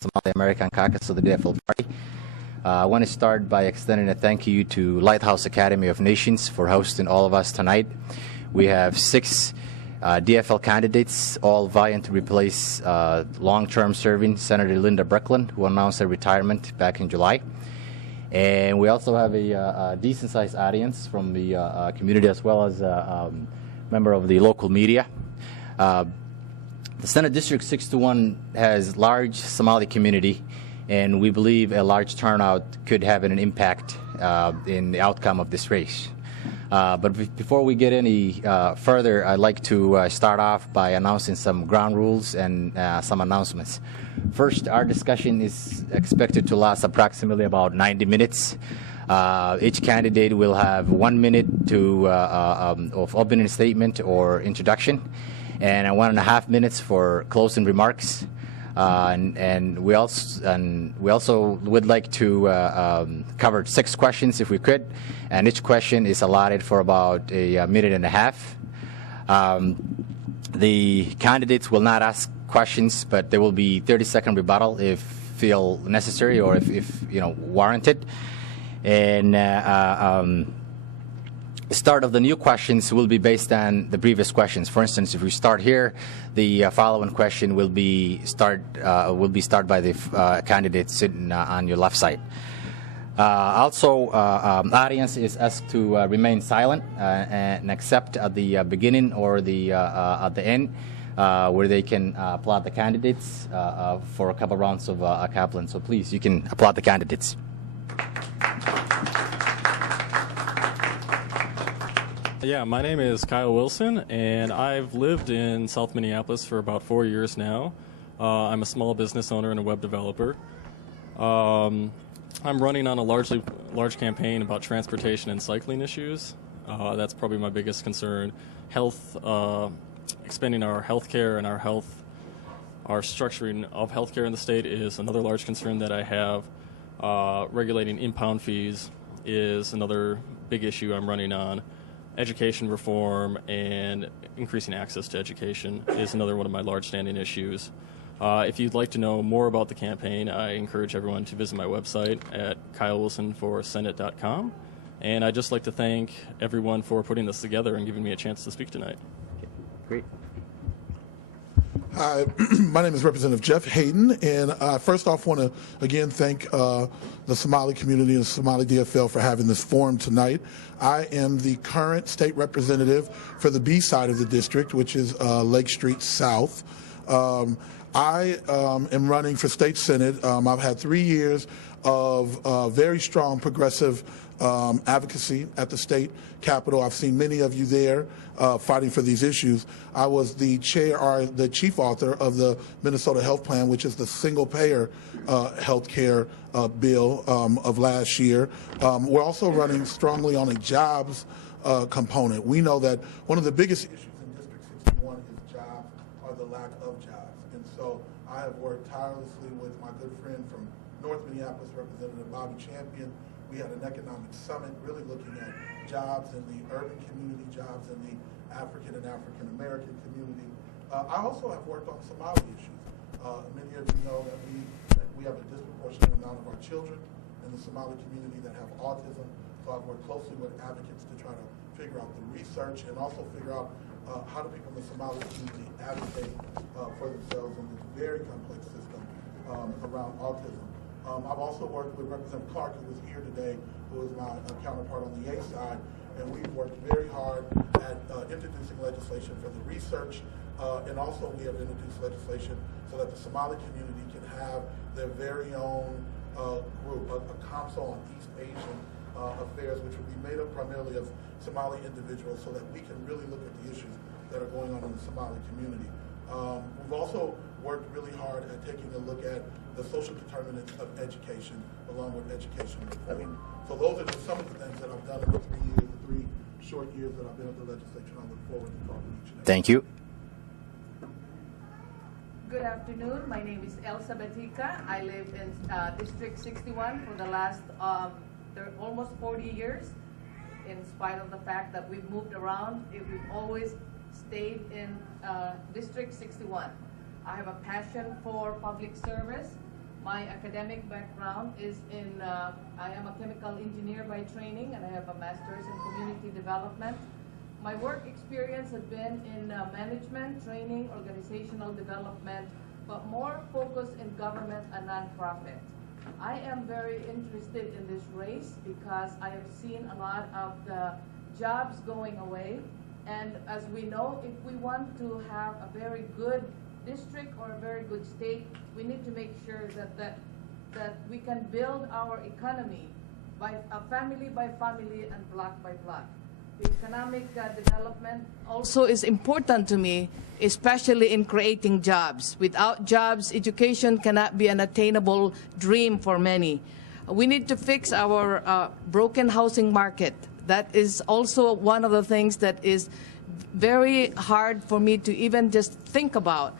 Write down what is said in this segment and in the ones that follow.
Somali American Caucus of the D.F.L Party. I want to start by extending a thank you to Lighthouse Academy of Nations for hosting all of us tonight. We have 6 D.F.L candidates, all vying to replace long-term serving Senator Linda Breckland, who announced her retirement back in July. And we also have a decent-sized audience from the community, as well as a member of the local media. The Senate District 61 has large Somali community, and we believe a large turnout could have an impact in the outcome of this race. But before we get any further, I'd like to start off by announcing some ground rules and some announcements. First, our discussion is expected to last approximately about 90 minutes. Each candidate will have 1 minute of opening statement or introduction, and 1.5 minutes for closing remarks. And we also would like to cover 6 questions if we could, and each question is allotted for about a minute and a half. The candidates will not ask questions, but there will be 30-second rebuttal if feel necessary or if warranted. And the start of the new questions will be based on the previous questions. For instance, if we start here, the following question will be start by the candidate sitting on your left side. Also, audience is asked to remain silent and accept at the beginning or at the end, where they can applaud the candidates for a couple rounds of Kaplan. So please, you can applaud the candidates. Yeah, my name is Kyle Wilson, and I've lived in South Minneapolis for about 4 years now. I'm a small business owner and a web developer. I'm running on a large campaign about transportation and cycling issues. That's probably my biggest concern. Health, expanding our healthcare and our structuring of healthcare in the state is another large concern that I have. Regulating impound fees is another big issue I'm running on. Education reform and increasing access to education is another one of my large standing issues. If you'd like to know more about the campaign, I encourage everyone to visit my website at kylewilsonforsenate.com. And I'd just like to thank everyone for putting this together and giving me a chance to speak tonight. Okay, great. Hi, my name is Representative Jeff Hayden, and I first off want to again thank the Somali community and Somali D.F.L for having this forum tonight. I am the current state representative for the B side of the district, which is Lake Street South. I am running for state senate. I've had 3 years of very strong progressive advocacy at the state capitol. I've seen many of you there fighting for these issues. I was the chief author of the Minnesota Health Plan, which is the single-payer health care bill of last year. We're also running strongly on a jobs component. We know that one of the biggest issues in District 61 is jobs or the lack of jobs. And so I have worked tirelessly with my good friend from North Minneapolis, Representative Bobby Champion. We had an economic summit really looking at jobs in the urban community, jobs in the African and African American community. I also have worked on Somali issues. Many of you know that we have a disproportionate amount of our children in the Somali community that have autism. So I've worked closely with advocates to try to figure out the research and also figure out how do people in the Somali community advocate for themselves in this very complex system around autism. I've also worked with Representative Clark, who is here today, who is my counterpart on the A side, and we've worked very hard at introducing legislation for the research, and also we have introduced legislation so that the Somali community can have their very own group, a council on East Asian affairs, which will be made up primarily of Somali individuals so that we can really look at the issues that are going on in the Somali community. We've also worked really hard at taking a look at the social determinants of education along with education reform. So those are just some of the things that I've done in the 3 short years that I've been at the legislature. I look forward to talking to each and every. Thank you. Good afternoon. My name is Elsa Batica. I live in District 61 for the last almost 40 years. In spite of the fact that we've moved around, we've always stayed in District 61. I have a passion for public service, My academic background is in, I am a chemical engineer by training, and I have a master's in community development. My work experience has been in management, training, organizational development, but more focused in government and nonprofit. I am very interested in this race because I have seen a lot of the jobs going away. And as we know, if we want to have a very good district or a very good state, we need to make sure that we can build our economy by family and block by block. The economic development also is important to me, especially in creating jobs. Without jobs, education cannot be an attainable dream for many. We need to fix our broken housing market. That is also one of the things that is very hard for me to even just think about.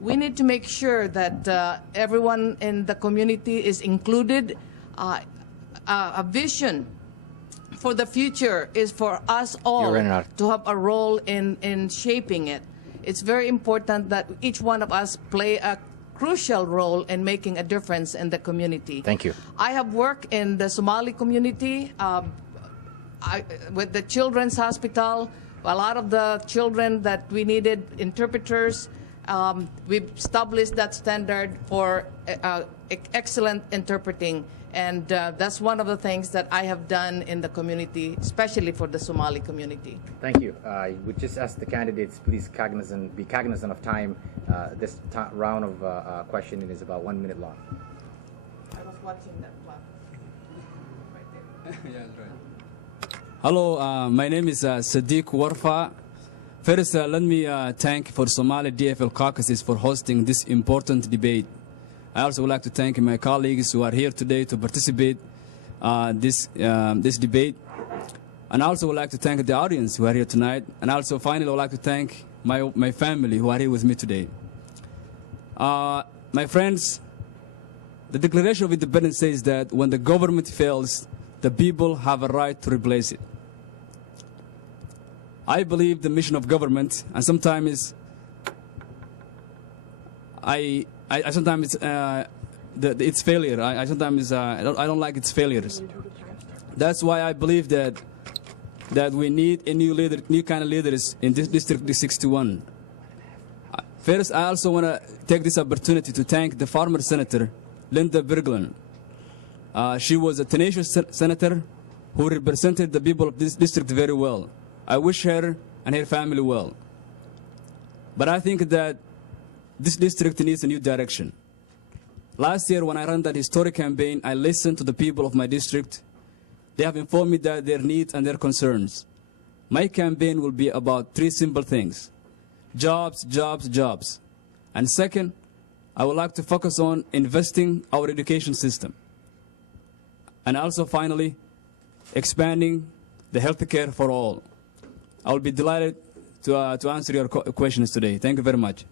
We need to make sure that everyone in the community is included. A vision for the future is for us all to have a role in shaping it. It's very important that each one of us play a crucial role in making a difference in the community. Thank you. I have worked in the Somali community with the Children's Hospital. A lot of the children that we needed interpreters, we've established that standard for excellent interpreting. And that's one of the things that I have done in the community, especially for the Somali community. Thank you. I would just ask the candidates, please be cognizant of time. This round of questioning is about 1 minute long. I was watching that clock right there. Yeah, that's right. Hello, my name is Sadiq Warfa. First, let me thank for Somali D.F.L caucuses for hosting this important debate. I also would like to thank my colleagues who are here today to participate this debate. And I also would like to thank the audience who are here tonight. And also, finally, I would like to thank my family who are here with me today. My friends, the Declaration of Independence says that when the government fails, the people have a right to replace it. I believe the mission of government, and sometimes I sometimes its failure. I sometimes I don't like its failures. That's why I believe that we need a new kind of leaders in this District 61. First, I also want to take this opportunity to thank the former Senator Linda Berglund. She was a tenacious senator who represented the people of this district very well. I wish her and her family well. But I think that this district needs a new direction. Last year, when I ran that historic campaign, I listened to the people of my district. They have informed me that their needs and their concerns. My campaign will be about 3 simple things: jobs, jobs, jobs. And second, I would like to focus on investing our education system. And also, finally, expanding the health care for all. I will be delighted to answer your questions today. Thank you very much.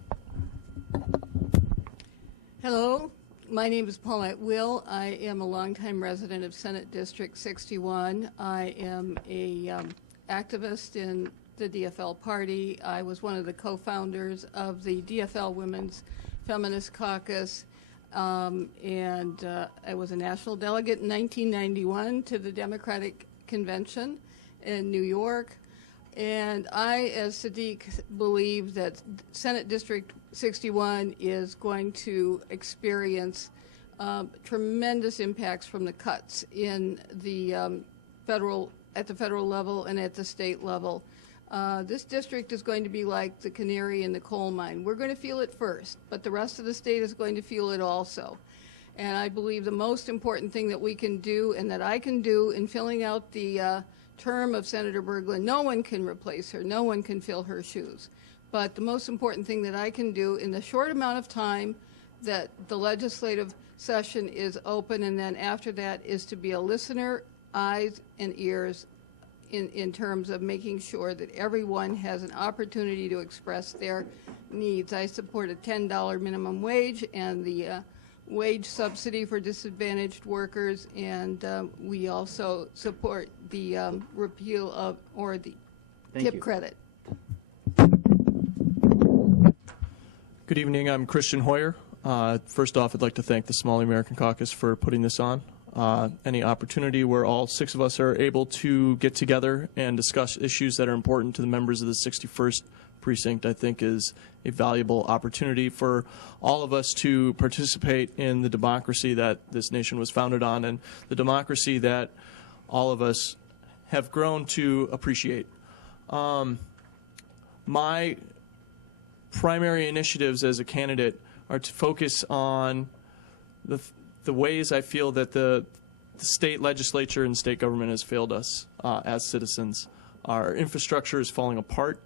Hello, my name is Paulette Will. I am a longtime resident of Senate District 61. I am a activist in the D.F.L party. I was one of the co-founders of the D.F.L Women's Feminist Caucus, and I was a national delegate in 1991 to the Democratic Convention in New York. And I, as Sadiq, believe that Senate District 61 is going to experience tremendous impacts from the cuts in the at the federal level and at the state level. This district is going to be like the canary in the coal mine. We're going to feel it first, but the rest of the state is going to feel it also. And I believe the most important thing that we can do and that I can do in filling out the term of Senator Berglund, no one can replace her, no one can fill her shoes. But the most important thing that I can do in the short amount of time that the legislative session is open, and then after that, is to be a listener, eyes and ears in terms of making sure that everyone has an opportunity to express their needs. I support a $10 minimum wage and the wage subsidy for disadvantaged workers, and we also support the repeal of or the tip credit. Good evening. I'm Christian Hoyer. First off, I'd like to thank the Somali American Caucus for putting this on. Any opportunity where all 6 of us are able to get together and discuss issues that are important to the members of the 61st Precinct, I think is a valuable opportunity for all of us to participate in the democracy that this nation was founded on and the democracy that all of us have grown to appreciate. My primary initiatives as a candidate are to focus on the ways I feel that the state legislature and state government has failed us as citizens. Our infrastructure is falling apart.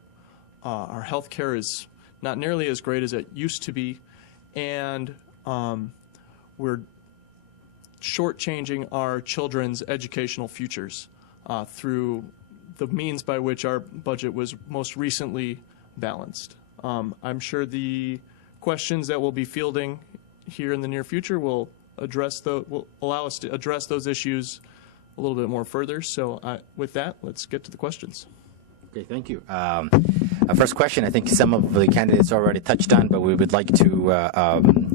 Our health care is not nearly as great as it used to be. And we're shortchanging our children's educational futures through the means by which our budget was most recently balanced. I'm sure the questions that we'll be fielding here in the near future will allow us to address those issues a little bit more further. So with that, let's get to the questions. Okay, thank you. First question, I think some of the candidates already touched on, but we would like to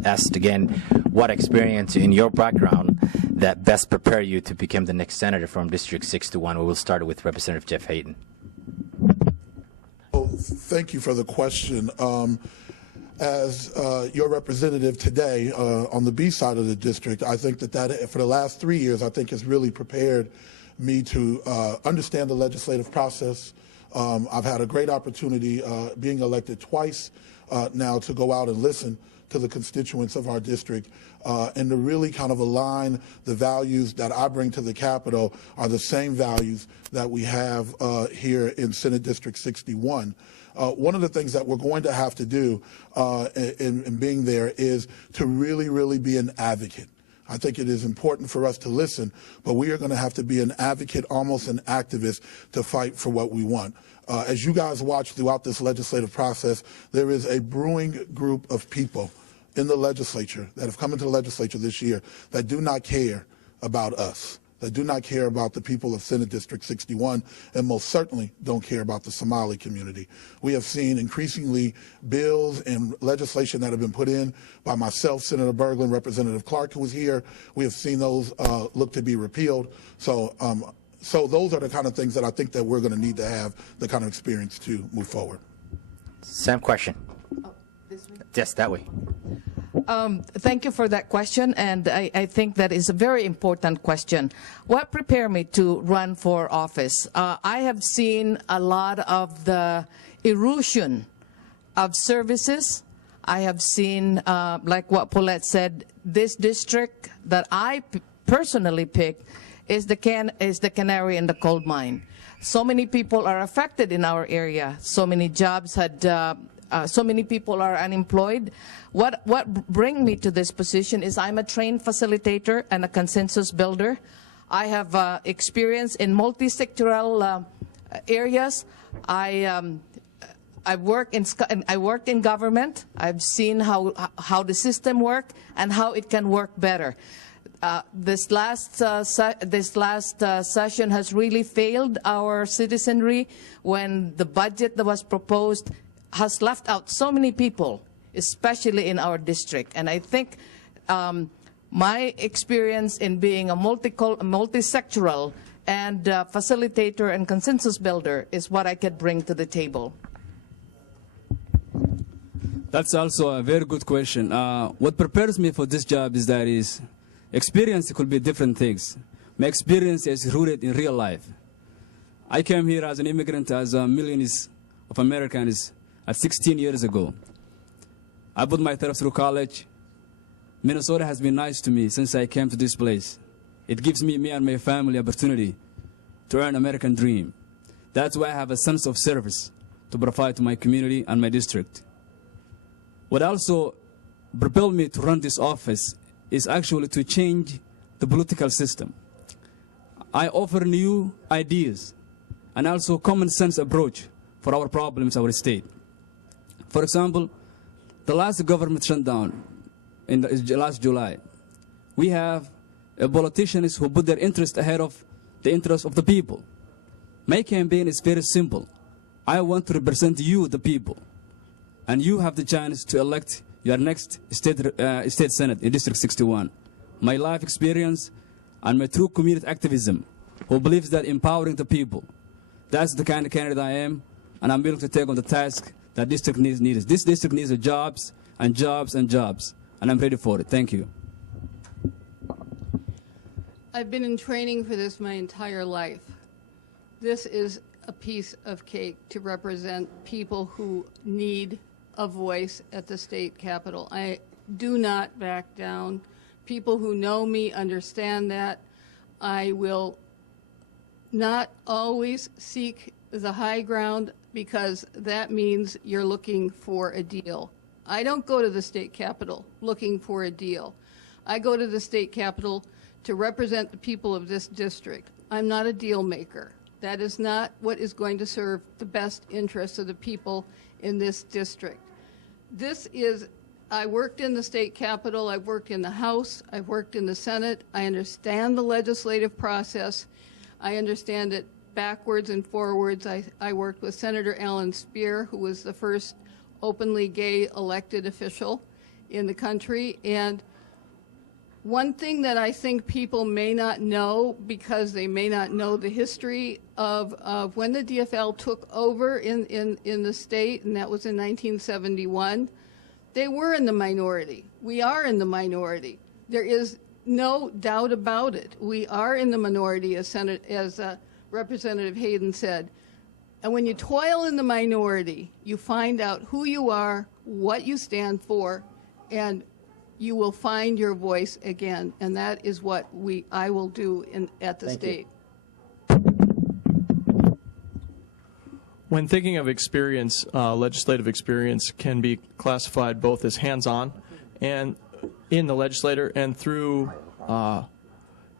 ask again, what experience in your background that best prepare you to become the next senator from District 61? We will start with Representative Jeff Hayden. Oh, thank you for the question. As your representative today on the B side of the district, I think that for the last 3 years, I think has really prepared me to understand the legislative process. I've had a great opportunity being elected twice now to go out and listen to the constituents of our district and to really kind of align the values that I bring to the Capitol are the same values that we have here in Senate District 61. One of the things that we're going to have to do in being there is to really be an advocate. I think it is important for us to listen, but we are going to have to be an advocate, almost an activist, to fight for what we want. As you guys watch throughout this legislative process, there is a brewing group of people in the legislature that have come into the legislature this year that do not care about us, that do not care about the people of Senate District 61, and most certainly don't care about the Somali community. We have seen increasingly bills and legislation that have been put in by myself, Senator Berglund, Representative Clark, who was here. We have seen those look to be repealed. So those are the kind of things that I think that we're going to need to have the kind of experience to move forward. Same question. Oh, this way? Yes, that way. Thank you for that question, and I think that is a very important question. What prepared me to run for office? I have seen a lot of the erosion of services. I have seen, like what Paulette said, this district that I personally picked is the canary in the coal mine. So many people are affected in our area. So many jobs had, so many people are unemployed. What bring me to this position is I'm a trained facilitator and a consensus builder. I have experience in multi-sectoral areas. I worked in government. I've seen how the system works and how it can work better. This last session has really failed our citizenry when the budget that was proposed has left out so many people, especially in our district. And I think my experience in being a multi-sectoral and facilitator and consensus builder is what I could bring to the table. That's also a very good question. What prepares me for this job is experience could be different things. My experience is rooted in real life. I came here as an immigrant, as millions of Americans at 16 years ago. I put myself through college. Minnesota has been nice to me since I came to this place. It gives me and my family opportunity to earn American dream. That's why I have a sense of service to provide to my community and my district. What also propelled me to run this office is actually to change the political system. I offer new ideas and also common sense approach for our problems, our state. For example, the last government shutdown in last July, we have politicians who put their interest ahead of the interest of the people. My campaign is very simple. I want to represent you, the people, and you have the chance to elect You are next state senate in District 61. My life experience and my true community activism, who believes that empowering the people, that's the kind of candidate I am, and I'm willing to take on the task that district needs. This district needs jobs and jobs and jobs, and I'm ready for it. Thank you. I've been in training for this my entire life. This is a piece of cake to represent people who need a voice at the state capitol. I do not back down. People who know me understand that. I will not always seek the high ground because that means you're looking for a deal. I don't go to the state capitol looking for a deal. I go to the state capitol to represent the people of this district. I'm not a deal maker. That is not what is going to serve the best interests of the people in this district. I worked in the state capitol, I've worked in the House, I've worked in the Senate. I understand the legislative process. I understand it backwards and forwards. I worked with Senator Alan Speer, who was the first openly gay elected official in the country. And one thing that I think people may not know, because they may not know the history of when the D.F.L. took over in the state, and that was in 1971, they were in the minority. We are in the minority. There is no doubt about it. We are in the minority, as Representative Hayden said. And when you toil in the minority, you find out who you are, what you stand for, and you will find your voice again. And that is what I will do at the state. When thinking of experience, legislative experience can be classified both as hands-on and in the legislature and through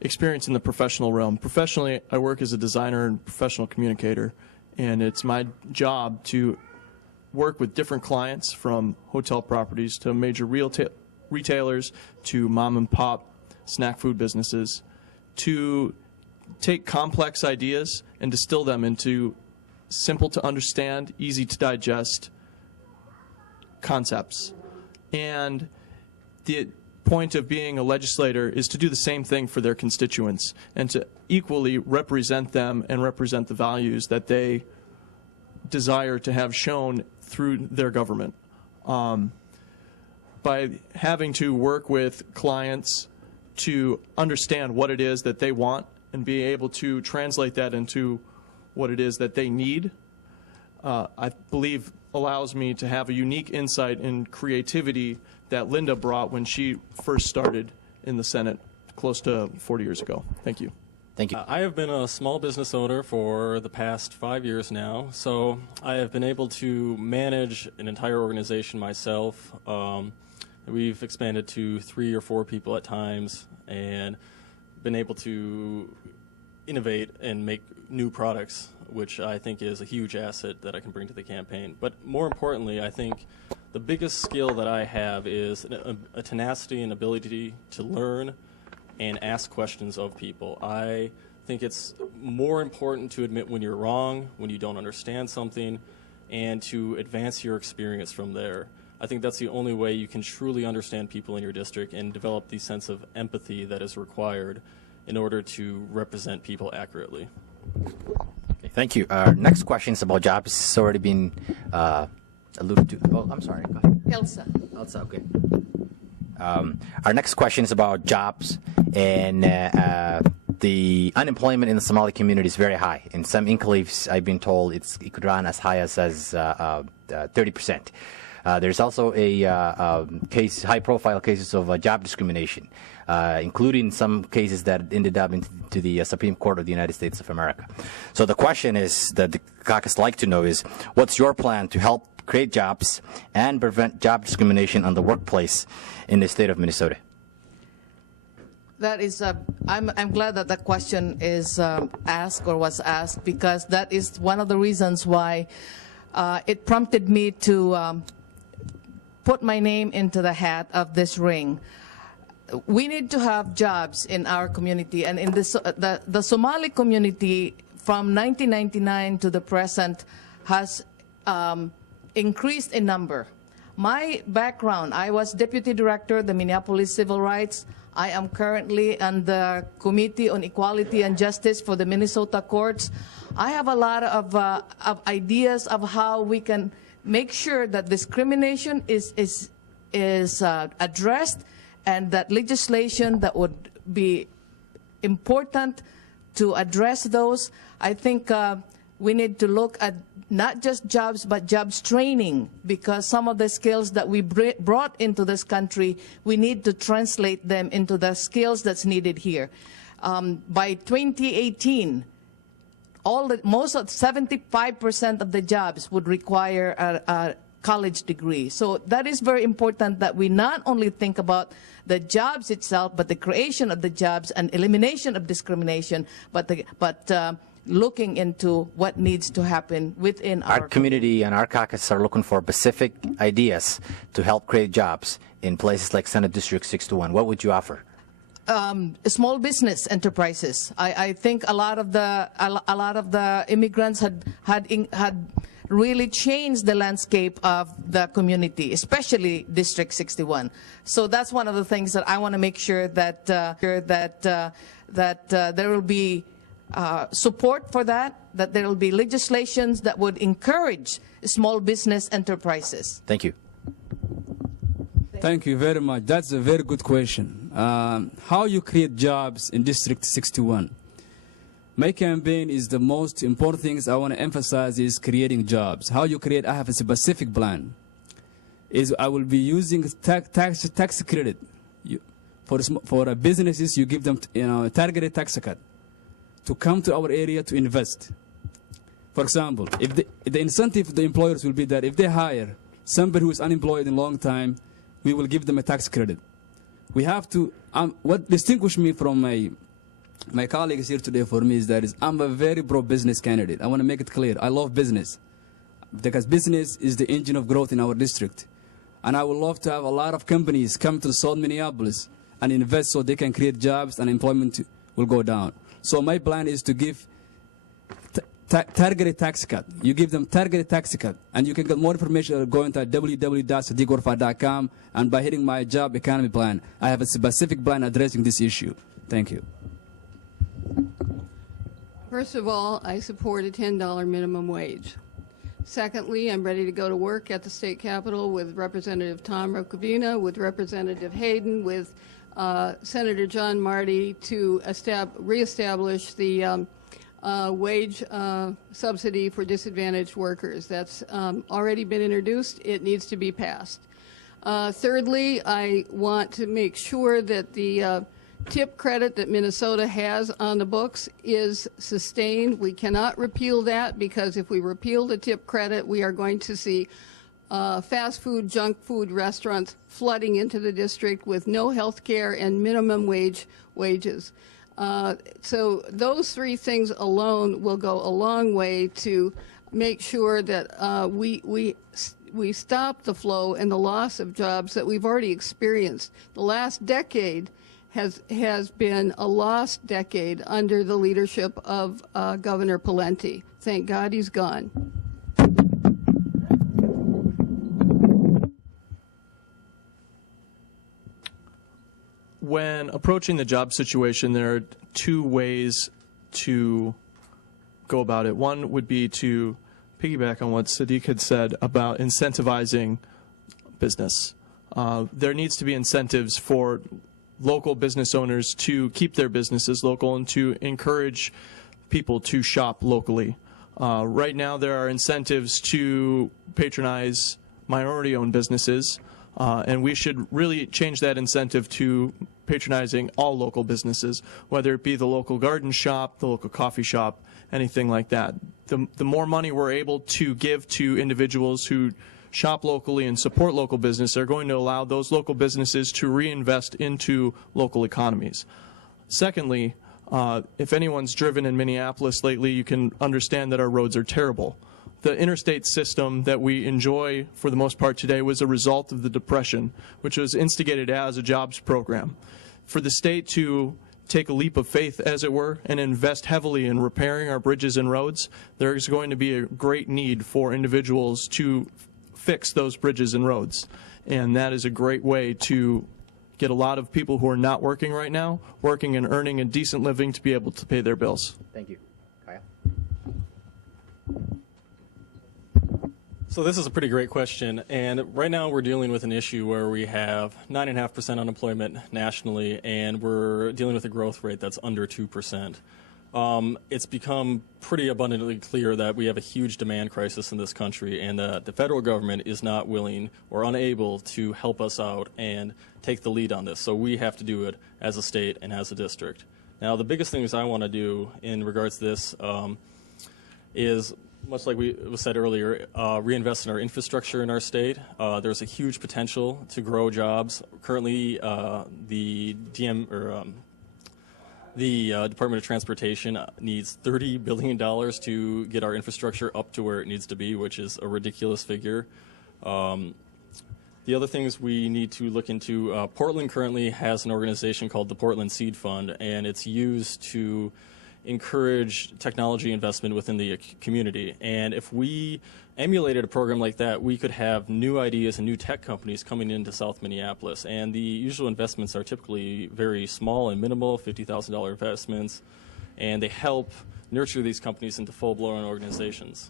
experience in the professional realm. Professionally, I work as a designer and professional communicator, and it's my job to work with different clients, from hotel properties to major retailers to mom and pop snack food businesses, to take complex ideas and distill them into simple to understand, easy to digest concepts. And the point of being a legislator is to do the same thing for their constituents and to equally represent them and represent the values that they desire to have shown through their government. By having to work with clients to understand what it is that they want and be able to translate that into what it is that they need, I believe allows me to have a unique insight and creativity that Linda brought when she first started in the Senate close to 40 years ago. Thank you. Thank you. I have been a small business owner for the past 5 years now, so I have been able to manage an entire organization myself. We've expanded to 3 or 4 people at times and been able to innovate and make new products, which I think is a huge asset that I can bring to the campaign. But more importantly, I think the biggest skill that I have is a tenacity and ability to learn and ask questions of people. I think it's more important to admit when you're wrong, when you don't understand something, and to advance your experience from there. I think that's the only way you can truly understand people in your district and develop the sense of empathy that is required in order to represent people accurately. Okay, thank you. Our next question is about jobs. It's already been alluded to. Oh, I'm sorry. Go ahead. Elsa. Elsa, okay. Our next question is about jobs, and the unemployment in the Somali community is very high. In some enclaves, I've been told it could run as high as 30%. There's also a high-profile cases of job discrimination, including some cases that ended up into the Supreme Court of the United States of America. So the question is that the caucus like to know is, what's your plan to help create jobs and prevent job discrimination on the workplace in the state of Minnesota? That is, I'm glad that that question is asked or was asked, because that is one of the reasons why it prompted me to put my name into the hat of this ring. We need to have jobs in our community, and in this, the Somali community from 1999 to the present has increased in number. My background, I was Deputy Director of the Minneapolis Civil Rights. I am currently on the Committee on Equality and Justice for the Minnesota courts. I have a lot of ideas of how we can make sure that discrimination is addressed, and that legislation that would be important to address those. I think we need to look at not just jobs, but jobs training, because some of the skills that we brought into this country, we need to translate them into the skills that's needed here. By 2018, most of 75% of the jobs would require a college degree. So that is very important, that we not only think about the jobs itself, but the creation of the jobs and elimination of discrimination, but looking into what needs to happen within our community. And our caucus are looking for specific ideas to help create jobs in places like Senate District 61. What would you offer? Small business enterprises. I think a lot of the immigrants had really changed the landscape of the community, especially District 61. So that's one of the things that I want to make sure that there will be support for that there will be legislations that would encourage small business enterprises. Thank you. Thank you very much. That's a very good question. How you create jobs in District 61? My campaign is the most important things I want to emphasize is creating jobs. How you create, I have a specific plan. I will be using tax credit. For businesses, you give them targeted tax cut to come to our area to invest. For example, if the incentive of the employers will be that if they hire somebody who is unemployed in a long time, we will give them a tax credit. We have to, what distinguishes me from my colleagues here today for me is that I'm a very pro-business candidate. I want to make it clear. I love business because business is the engine of growth in our district. And I would love to have a lot of companies come to South Minneapolis and invest so they can create jobs and employment will go down. So my plan is to give targeted tax cut. You give them targeted tax cut, and you can get more information going to www.sadiqwarfa.com, and by hitting my job economy plan. I have a specific plan addressing this issue. Thank you. First of all, I support a $10 minimum wage. Secondly, I'm ready to go to work at the state capitol with Representative Tom Rocavina, with Representative Hayden, with Senator John Marty to reestablish the wage subsidy for disadvantaged workers. That's already been introduced. It needs to be passed. Thirdly, I want to make sure that the tip credit that Minnesota has on the books is sustained. We cannot repeal that, because if we repeal the tip credit, we are going to see fast food, junk food restaurants flooding into the district with no health care and minimum wages. So those three things alone will go a long way to make sure that we stop the flow and the loss of jobs that we've already experienced. The last decade has been a lost decade under the leadership of Governor Pawlenty. Thank God he's gone. When approaching the job situation, there are two ways to go about it. One would be to piggyback on what Sadiq had said about incentivizing business. There needs to be incentives for local business owners to keep their businesses local and to encourage people to shop locally. Right now there are incentives to patronize minority-owned businesses, and we should really change that incentive to patronizing all local businesses, whether it be the local garden shop, the local coffee shop, anything like that. The more money we're able to give to individuals who shop locally and support local business are going to allow those local businesses to reinvest into local economies. Secondly, if anyone's driven in Minneapolis lately, you can understand that our roads are terrible. The interstate system that we enjoy for the most part today was a result of the Depression, which was instigated as a jobs program. For the state to take a leap of faith, as it were, and invest heavily in repairing our bridges and roads, there is going to be a great need for individuals to fix those bridges and roads. And that is a great way to get a lot of people who are not working right now, working and earning a decent living to be able to pay their bills. Thank you. Kyle? So this is a pretty great question, and right now we're dealing with an issue where we have 9.5% unemployment nationally, and we're dealing with a growth rate that's under 2%. It's become pretty abundantly clear that we have a huge demand crisis in this country, and that the federal government is not willing or unable to help us out and take the lead on this. So we have to do it as a state and as a district. Now, the biggest things I want to do in regards to this is, much like was said earlier, reinvest in our infrastructure in our state. There's a huge potential to grow jobs. Currently, the Department of Transportation needs $30 billion to get our infrastructure up to where it needs to be, which is a ridiculous figure. The other things we need to look into, Portland currently has an organization called the Portland Seed Fund, and it's used to encourage technology investment within the community. And if we emulated a program like that, we could have new ideas and new tech companies coming into South Minneapolis. And the usual investments are typically very small and minimal, $50,000 investments, and they help nurture these companies into full-blown organizations.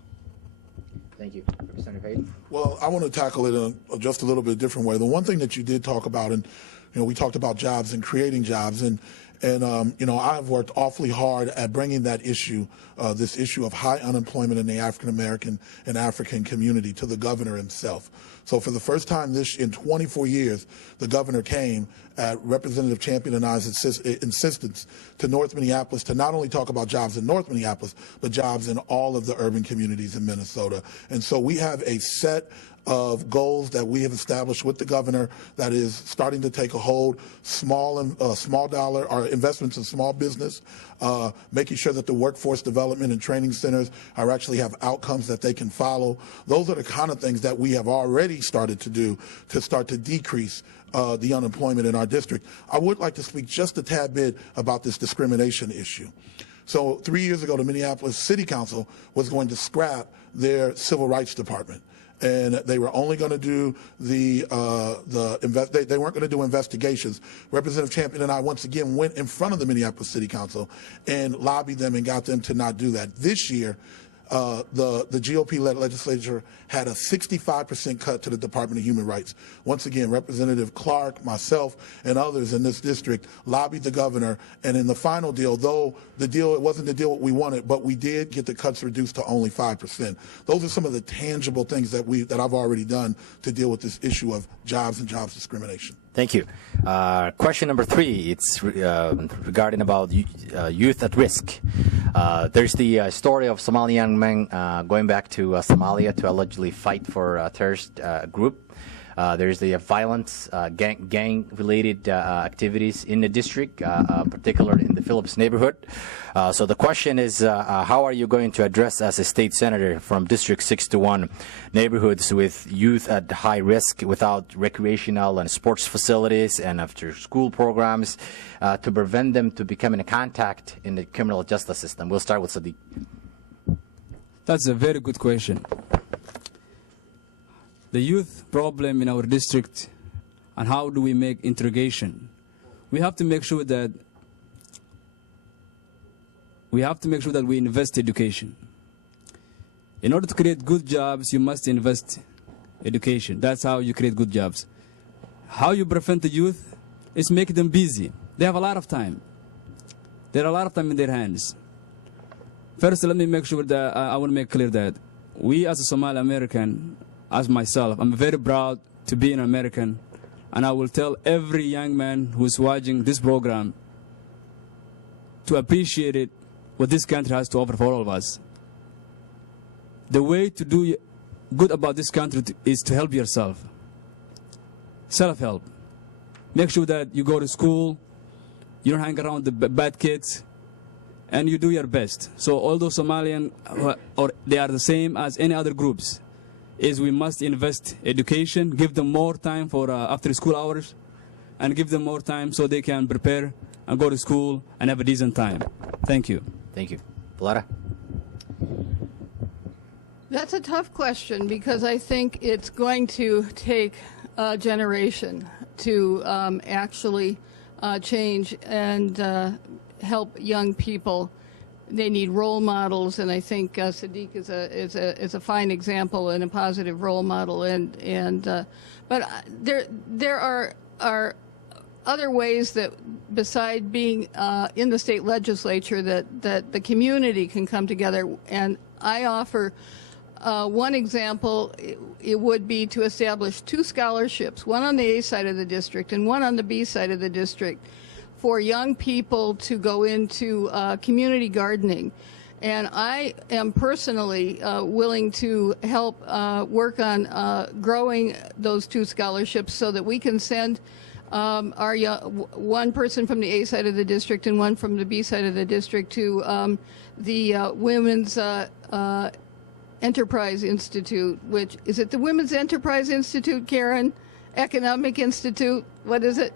Thank you. Representative Hayden? Well, I want to tackle it in just a little bit different way. The one thing that you did talk about, and we talked about jobs and creating jobs, and I've worked awfully hard at bringing that issue, this issue of high unemployment in the African American and African community, to the governor himself. So for the first time in 24 years, the governor came at Representative Champion and I's insistence to North Minneapolis to not only talk about jobs in North Minneapolis, but jobs in all of the urban communities in Minnesota. And so we have a set of goals that we have established with the governor that is starting to take a hold. Small dollar or investments in small business, making sure that the workforce development and training centers actually have outcomes that they can follow. Those are the kind of things that we have already started to do to start to decrease the unemployment in our district. I would like to speak just a tad bit about this discrimination issue. So 3 years ago, the Minneapolis City Council was going to scrap their civil rights department. And they were only going to do they weren't going to do investigations. Representative Champion and I once again went in front of the Minneapolis City Council and lobbied them and got them to not do that. This year, the GOP-led legislature had a 65% cut to the Department of Human Rights. Once again, Representative Clark, myself, and others in this district lobbied the governor, and in the final deal, though it wasn't the deal we wanted, but we did get the cuts reduced to only 5%. Those are some of the tangible things that I've already done to deal with this issue of jobs and jobs discrimination. Thank you. Question number 3, it's regarding about youth at risk. There's the story of Somali young men going back to Somalia to allegedly fight for a terrorist group. There's the violence, gang-related activities in the district, particularly in the Phillips neighborhood. So the question is, how are you going to address, as a state senator from District 61, neighborhoods with youth at high risk without recreational and sports facilities and after-school programs to prevent them to becoming a contact in the criminal justice system? We'll start with Sadiq. That's a very good question. The youth problem in our district, and how do we make interrogation? We have to make sure that we invest education. In order to create good jobs, you must invest education. That's how you create good jobs. How you prevent the youth is make them busy. They have a lot of time. They have a lot of time in their hands. First, let me make sure that I want to make clear that we, as a Somali American, as myself, I'm very proud to be an American, and I will tell every young man who's watching this program to appreciate it, what this country has to offer for all of us. The way to do good about this country is to help yourself. Self-help. Make sure that you go to school, you don't hang around the bad kids, and you do your best. So although Somalian, or they are the same as any other groups, is we must invest education, give them more time for after school hours, and give them more time so they can prepare and go to school and have a decent time. Thank you. Thank you. Valera? That's a tough question because I think it's going to take a generation to actually change and help young people. They need role models, and I think Sadiq is a fine example and a positive role model. But there are other ways that, beside being in the state legislature, that the community can come together. And I offer one example. It would be to establish 2 scholarships, one on the A side of the district and one on the B side of the district, for young people to go into community gardening. And I am personally willing to help work on growing those 2 scholarships so that we can send one person from the A side of the district and one from the B side of the district to the Women's Enterprise Institute, which, is it the Women's Enterprise Institute, Karen? Economic Institute? What is it?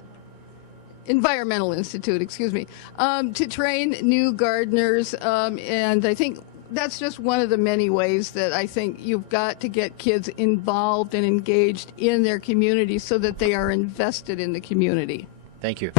Environmental Institute, excuse me, to train new gardeners. And I think that's just one of the many ways that I think you've got to get kids involved and engaged in their community so that they are invested in the community. Thank you.